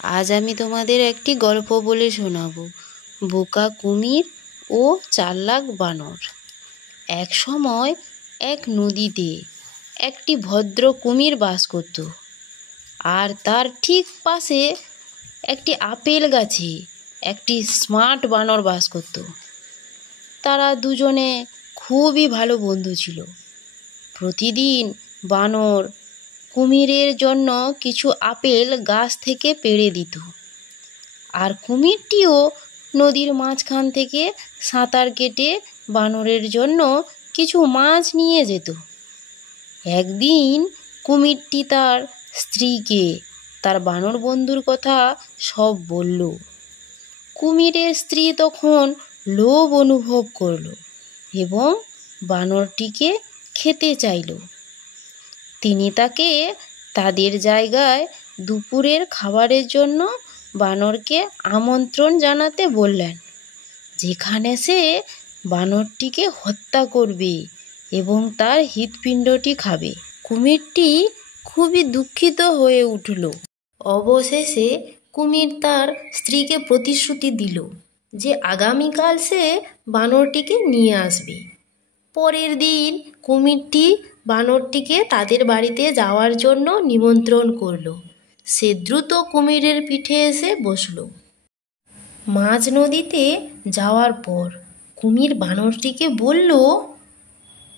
আজ আমি তোমাদের একটি গল্প বলে শোনাবো, বোকা কুমির ও চালাক বানর। এক সময় এক নদীতে একটি ভদ্র কুমির বাস করত, আর তার ঠিক পাশে একটি আপেল গাছে একটি স্মার্ট বানর বাস করত। তারা দুজনে খুবই ভালো বন্ধু ছিল। প্রতিদিন বানর কুমিরের জন্য কিছু আপেল গাছ থেকে পেড়ে দিত, আর কুমিরটিও নদীর মাঝখান থেকে সাঁতার কেটে বানরের জন্য কিছু মাছ নিয়ে যেত। একদিন কুমিরটি তার স্ত্রীকে তার বানর বন্ধুর কথা সব বলল। কুমিরের স্ত্রী তখন লোভ অনুভব করল এবং বানরটিকে খেতে চাইল। তিনি তাকে তাদের জায়গায় দুপুরের খাবারের জন্য বানরকে আমন্ত্রণ জানাতে বললেন, যেখানে সে বানরটিকে হত্যা করবে এবং তার হৃৎপিণ্ডটি খাবে। কুমিরটি খুবই দুঃখিত হয়ে উঠল। অবশেষে কুমির তার স্ত্রীকে প্রতিশ্রুতি দিল যে আগামীকাল সে বানরটিকে নিয়ে আসবে। পরের দিন কুমিরটি বানরটিকে তাদের বাড়িতে যাওয়ার জন্য নিমন্ত্রণ করল। সে দ্রুত কুমিরের পিঠে এসে বসল। মাঝ নদীতে যাওয়ার পর কুমির বানরটিকে বলল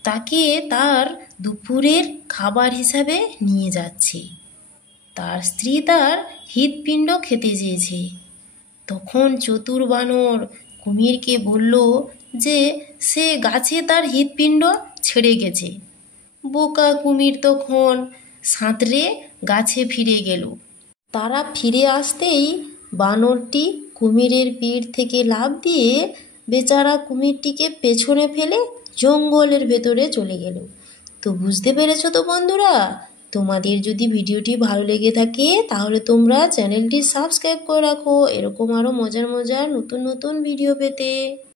তাকে তার দুপুরের খাবার হিসাবে নিয়ে যাচ্ছে। তার স্ত্রী তার হৃৎপিণ্ড খেতে চেয়েছে। তখন চতুর বানর কুমিরকে বলল যে সে গাছে তার হৃৎপিণ্ড ছেড়ে গেছে। বোকা কুমির তখন সাঁতরে গাছে ফিরে গেল। তারা ফিরে আসতেই বানরটি কুমিরের পিঠ থেকে লাফ দিয়ে বেচারা কুমিরটিকে পেছনে ফেলে জঙ্গলের ভেতরে চলে গেল। তো বুঝতে পেরেছো তো বন্ধুরা? তোমাদের যদি ভিডিওটি ভালো লেগে থাকে তাহলে তোমরা চ্যানেলটি সাবস্ক্রাইব করে রাখো এরকম আরও মজার মজার নতুন নতুন ভিডিও পেতে।